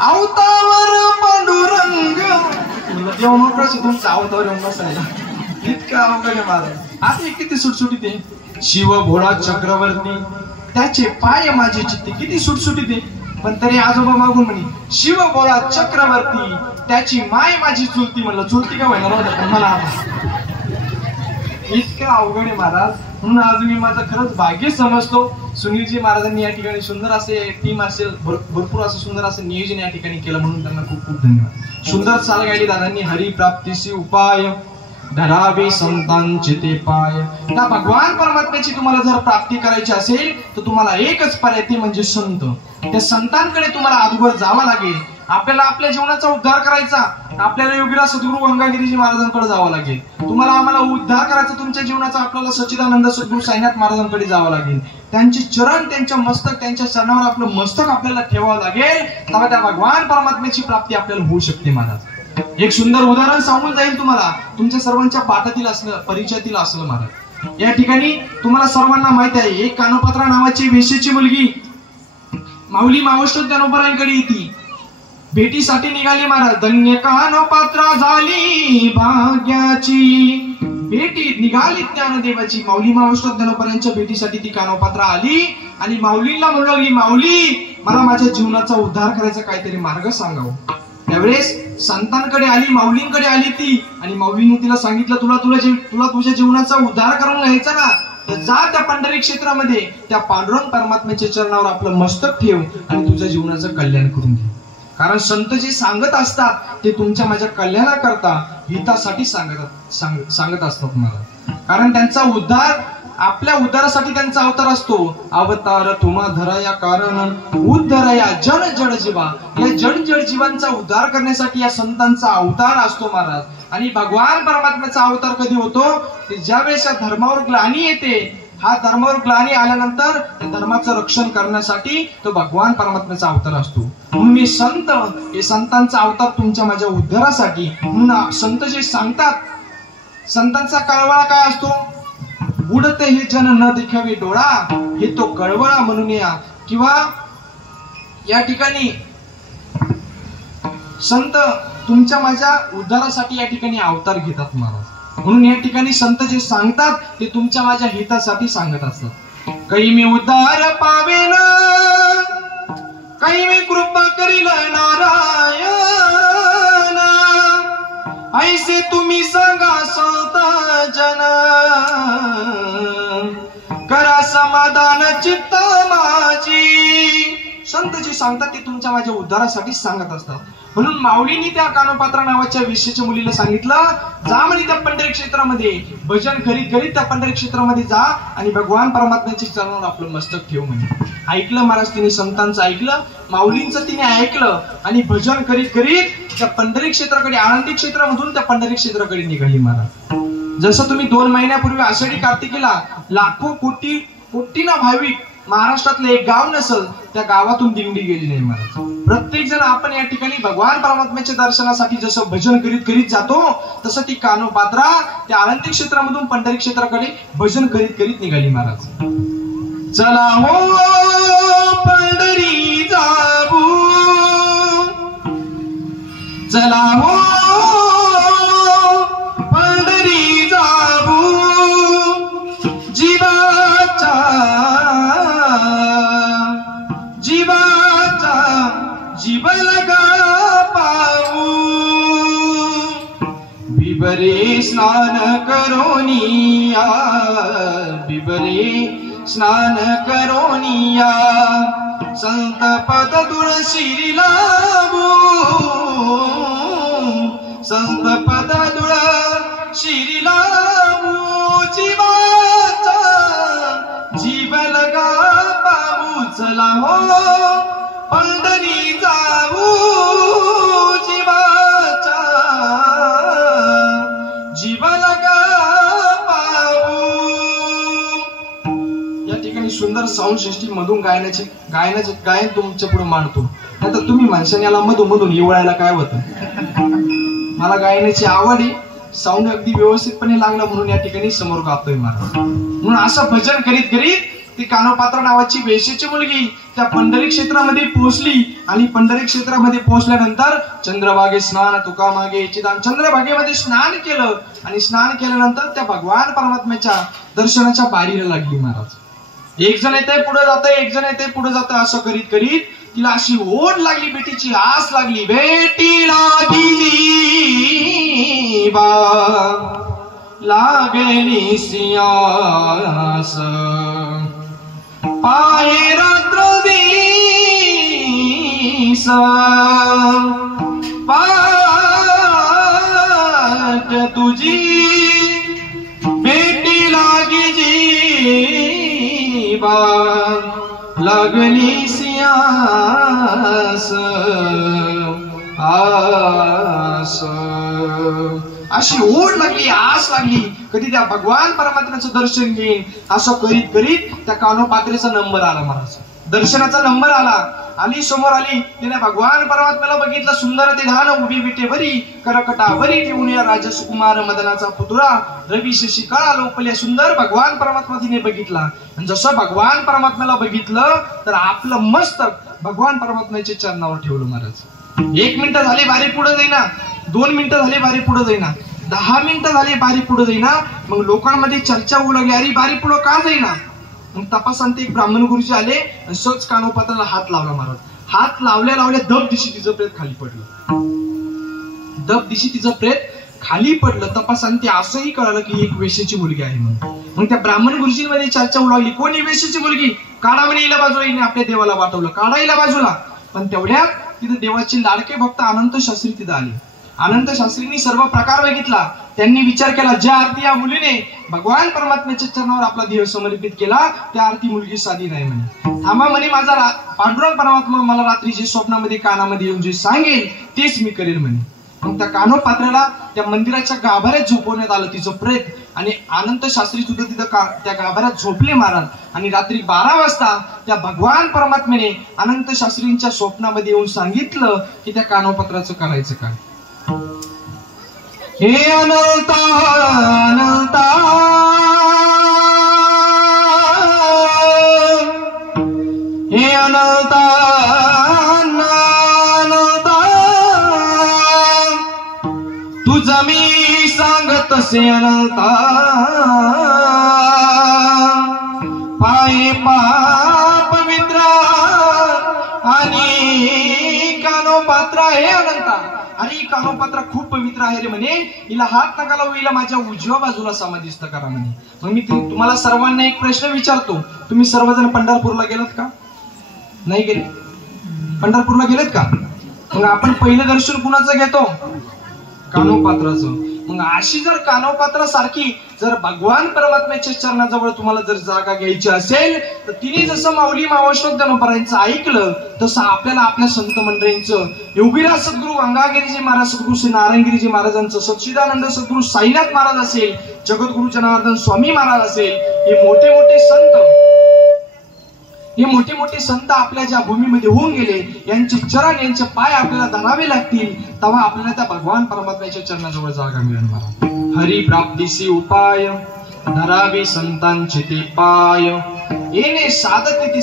अवतावर पांडुरंग देव मोकळा तुमचा अवतावर येऊन बसायला इतकं अवघड आहे महाराज. आता किती सुटसुटीत आहे. शिव भोळा चक्रवर्ती त्याचे पाय माझे चित्ते, किती सुटसुटीत आहे. पण तरी आजोबा मागून म्हणे शिव भोळा चक्रवर्ती त्याची माय माझी चुलती. म्हणलं चुलती का व्हायला नव्हतं पण मला इतकं अवघड आहे महाराज. म्हणून आज मी माझं खरंच भाग्य समजतो. सुनीलजी महाराजांनी या ठिकाणी सुंदर असे टीम असेल, भरपूर असं सुंदर असं नियोजन या ठिकाणी केलं, म्हणून त्यांना खूप खूप धन्यवाद. सुंदर चाल गायली दादांनी. हरिप्राप्तीशी उपाय धरावे संतांचे ते पाय. त्या भगवान परमात्म्याची तुम्हाला जर प्राप्ती करायची असेल तर तुम्हाला एकच पर्याय, ते म्हणजे संत. त्या संतांकडे तुम्हाला अगोदर जावं लागेल. आपल्याला आपल्या जीवनाचा उद्धार करायचा, आपल्याला योगीराज सद्गुरू गंगागिरीजी महाराजांकडे जावं लागेल. तुम्हाला आम्हाला उद्धार करायचा तुमच्या जीवनाचा, आपल्याला सच्चिदानंद सद्गुरू साईनाथ महाराजांकडे जावं लागेल. त्यांचे चरण, त्यांच्या मस्तक, त्यांच्या चरणावर आपलं मस्तक आपल्याला ठेवावं लागेल. तेव्हा त्या भगवान परमात्म्याची प्राप्ती आपल्याला होऊ शकते महाराज. एक सुंदर उदाहरण सांगून जाईल तुम्हाला, तुमच्या सर्वांच्या पाठातील असलं, परिचयातील असलं महाराज. या ठिकाणी तुम्हाला सर्वांना माहित आहे, एक कानोपात्रा नावाची वेश्येची मुलगी माऊली मावशी ज्ञानोबरांकडे येते, भेटीसाठी निघाली महाराज. धन्य कानोपात्रा झाली भाग्याची, भेटी निघाली ज्ञानदेवाची. माऊली मावशी ज्ञानोबरांच्या भेटीसाठी ती कानोपात्रा आली आणि माऊलींना म्हणलं की माऊली मला माझ्या जीवनाचा उद्धार करायचा काहीतरी मार्ग सांगावं. त्यावेळेस संतांकडे आली, माऊलींकडे आली ती, आणि माऊलींनी तिला सांगितलं तुला तुझ्या जीवनाचा उद्धार करून घ्यायचा ना, तर जा त्या पंढरी क्षेत्रामध्ये, त्या पांडुरंग परमात्म्याच्या चरणावर आपलं मस्तक ठेव आणि तुझ्या जीवनाचं कल्याण करून घे. कारण संत जे सांगत असतात ते तुमच्या माझ्या कल्याणाकरता, हितासाठी सांगत असतात मला. कारण त्यांचा उद्धार, आपल्या उद्धारासाठी त्यांचा अवतार असतो. अवतार तुम्हा धराया कारण उद्धराया जन जड जीवा. या जड जड जीवांचा उद्धार करण्यासाठी या संतांचा अवतार असतो महाराज. आणि भगवान परमात्म्याचा अवतार कधी होतो, ते ज्यावेळेस या धर्मावर ग्लानी येते. हा धर्मावर ग्लानी आल्यानंतर धर्माचं रक्षण करण्यासाठी तो भगवान परमात्म्याचा अवतार असतो. म्हणून मी संत, हे संतांचा अवतार तुमच्या माझ्या उद्धारासाठी. म्हणून संत जे सांगतात, संतांचा कळवळा काय असतो, उडते हे जन न दिखावे डोळा, हे तो कळवळा म्हणून या. किंवा या ठिकाणी संत तुमच्या माझ्या उद्धारासाठी या ठिकाणी अवतार घेतात महाराज. म्हणून या ठिकाणी संत जे सांगतात ते तुमच्या माझ्या हितासाठी सांगत असतात. काही मी उद्धार पावेन, काही मी कृपा करील नारायण, ऐसे तुम्ही सांगा संत जन, करा समाधान चित्त माझी. संत जे सांगतात ते तुमच्या माझ्या उद्धारासाठी सांगत असतात. म्हणून माऊलींनी त्या कानोपात्रा नावाच्या वेश्येच्या मुलीला सांगितलं, जा म्हणे त्या पंढरी क्षेत्रामध्ये, भजन करीत करीत त्या पंढरी क्षेत्रामध्ये जा आणि भगवान परमात्म्याच्या चरणावर आपलं मस्तक ठेव म्हणे. ऐकलं महाराज तिने, संतांचं ऐकलं, माऊलींचं तिने ऐकलं आणि भजन करीत करीत त्या पंढरी क्षेत्राकडे, आळंदी क्षेत्रामधून त्या पंढरी क्षेत्राकडे निघाली महाराज. जसं तुम्ही 2 महिन्यापूर्वी आषाढी कार्तिकीला लाखो कोटीना भाविक, महाराष्ट्रातलं एक गाव नसल त्या गावातून दिंडी गेली नाही महाराज. प्रत्येक जण आपण या ठिकाणी भगवान परमात्म्याच्या दर्शनासाठी जसं भजन करीत करीत जातो, तसं ती कानोपात्रा त्या आळंदी क्षेत्रामधून पंढरी क्षेत्राकडे भजन करीत करीत निघाली महाराज. चला हो पंढरी जाऊ, चला हो पंढरी जाऊ, जीवाचा जीव लगा पाऊ, बिबरे स्नान करोनिया, बिबरे स्नान करोनिया, संत पद तुळशी लावू, संत पद तुळशी लावू, जीवाचा जीव लगा पाऊ. चला हो पंढरी जाऊ, जीवाचा जीव लगा पाऊ. या ठिकाणी सुंदर साऊंड सिस्टीम मधून गायन तुमच्या पुढे मांडतो. आता तुम्ही माणसाने याला मधून येवळायला काय होतं. मला गायनाची आवड आहे, साऊंड अगदी व्यवस्थितपणे लागला म्हणून या ठिकाणी समोर गातोय मला. म्हणून असं भजन करीत करीत ती कानोपात्रा नावाची वेश्येची मुलगी त्या पंढरी क्षेत्रामध्ये पोहोचली आणि पंढरी क्षेत्रामध्ये पोहोचल्यानंतर चंद्रभागे स्नान तुका मागे चिदान, चंद्रभागेमध्ये स्नान केलं आणि स्नान केल्यानंतर त्या भगवान परमात्म्याच्या दर्शनाच्या बारीला लागली महाराज. एक जण येते पुढे जाते, एक जण येते पुढे जाते, असं करीत करीत तिला अशी ओढ लागली, बेटीची आस लागली. बेटी लागली बा लागली सियास पाये रात्र दिस पाट तुझी बेटी लागी जीवा लागली सियास आस. अशी ओढ लागली, आस लागली, कधी त्या भगवान परमात्म्याचं दर्शन घेईन. असं करीत करीत त्या कानोपात्रेचा नंबर आला महाराज, दर्शनाचा नंबर आला. आली समोर आली, तिने भगवान परमात्म्याला बघितलं. सुंदर ते धान उभी विटे बरी करकटावरी ठेवून या राजा सुकुमार मदनाचा पुतळा रवी शशी कळा लोपल्या. सुंदर भगवान परमात्मा तिने बघितला. आणि जसं भगवान परमात्म्याला बघितलं तर आपलं मस्तक भगवान परमात्म्याच्या चरणावर ठेवलं महाराज. 1 मिनिट झाली बारी पुढे जाईना, 2 मिनिटं झाली बारी पुढे जाईना, 10 मिनिटं झाली बारी पुढे जाईना. मग लोकांमध्ये चर्चा होऊ लागली, अरे बारी पुढे का जाईना. मग तपासांते एक ब्राह्मण गुरुजी आले आणि सहज कानोपात्राला हात लावला महाराज. हात लावल्या लावल्या दब दिशी तिचं प्रेत खाली पडलं, दब दिशी तिचं प्रेत खाली पडलं. तपासांते असंही कळालं की एक वेश्येची मुलगी आहे म्हणून. मग त्या ब्राह्मण गुरुजींमध्ये चर्चा होऊ लागली, कोणी वेश्येची मुलगी. काढा म्हणे हिला बाजूला. हिने आपल्या देवाला वाटवलं, काढा हिला बाजूला. पण तेवढ्यात तिथे देवाचे लाडके भक्त अनंत शास्त्री तिथे आले. अनंत शास्त्रींनी सर्व प्रकार बघितला. त्यांनी विचार केला, ज्या अर्थी या मुलीने भगवान परमात्म्याच्या चरणावर आपला देह समर्पित केला त्या अर्थी मुलगी साधी नाही म्हणे. थांबा म्हणे, माझा पांडुरंग परमात्मा मला रात्री जे स्वप्नामध्ये कानामध्ये येऊन जे सांगेल तेच मी करेल म्हणे. मग त्या कानोपात्राला त्या मंदिराच्या गाभाऱ्यात झोपवण्यात आलं तिचं प्रेत. आणि अनंत शास्त्री सुद्धा तिथं त्या गाभाऱ्यात झोपले महाराज. आणि रात्री 12 वाजता त्या भगवान परमात्म्याने अनंत शास्त्रींच्या स्वप्नामध्ये येऊन सांगितलं की त्या कानोपात्राचं करायचं काय. हे अनंता अनंता हे अनंता अनंता तुझं मी सांगत से अनंता पाये पाप पवित्र आणि कानोपात्रा. हे अनंता, अरे कानोपात्रा खूप पवित्र आहे रे म्हणे, हिला हात नका लावू, हिला माझ्या उजव्या बाजूला समाधीस्थ करा म्हणे. मग मी तुम्हाला सर्वांना एक प्रश्न विचारतो, तुम्ही सर्वजण पंढरपूरला गेलात का? नाही गेले? पंढरपूरला गेलेत का? मग आपण पहिलं दर्शन कुणाचं घेतो? कानोपात्राचं. मग अशी जर कानोपात्रा सारखी जर भगवान परमात्म्याच्या चरणाजवळ तुम्हाला जर जागा घ्यायची असेल तर तिने जसं माऊली मावश्वक गणपरायांचं ऐकलं तसं आपल्याला आपल्या संत मंडळींचं, योगीराज सद्गुरू अंगागिरीजी महाराज, सद्गुरू श्री नारायणगिरीजी महाराजांचं, सच्चिदानंद सद्गुरू साईनाथ महाराज असेल, जगद्गुरु जनार्दन स्वामी महाराज असेल, हे मोठे मोठे संत आपल्या ज्या भूमीमध्ये होऊन गेले यांचे चरण, यांचे पाय आपल्याला धरावे लागतील, तेव्हा आपल्याला त्या भगवान परमात्म्याच्या चरणाजवळ जागा मिळेल महाराज. हरी प्राप्तीसी उपाय धरावे संतांचे ते पाय, येणे साधते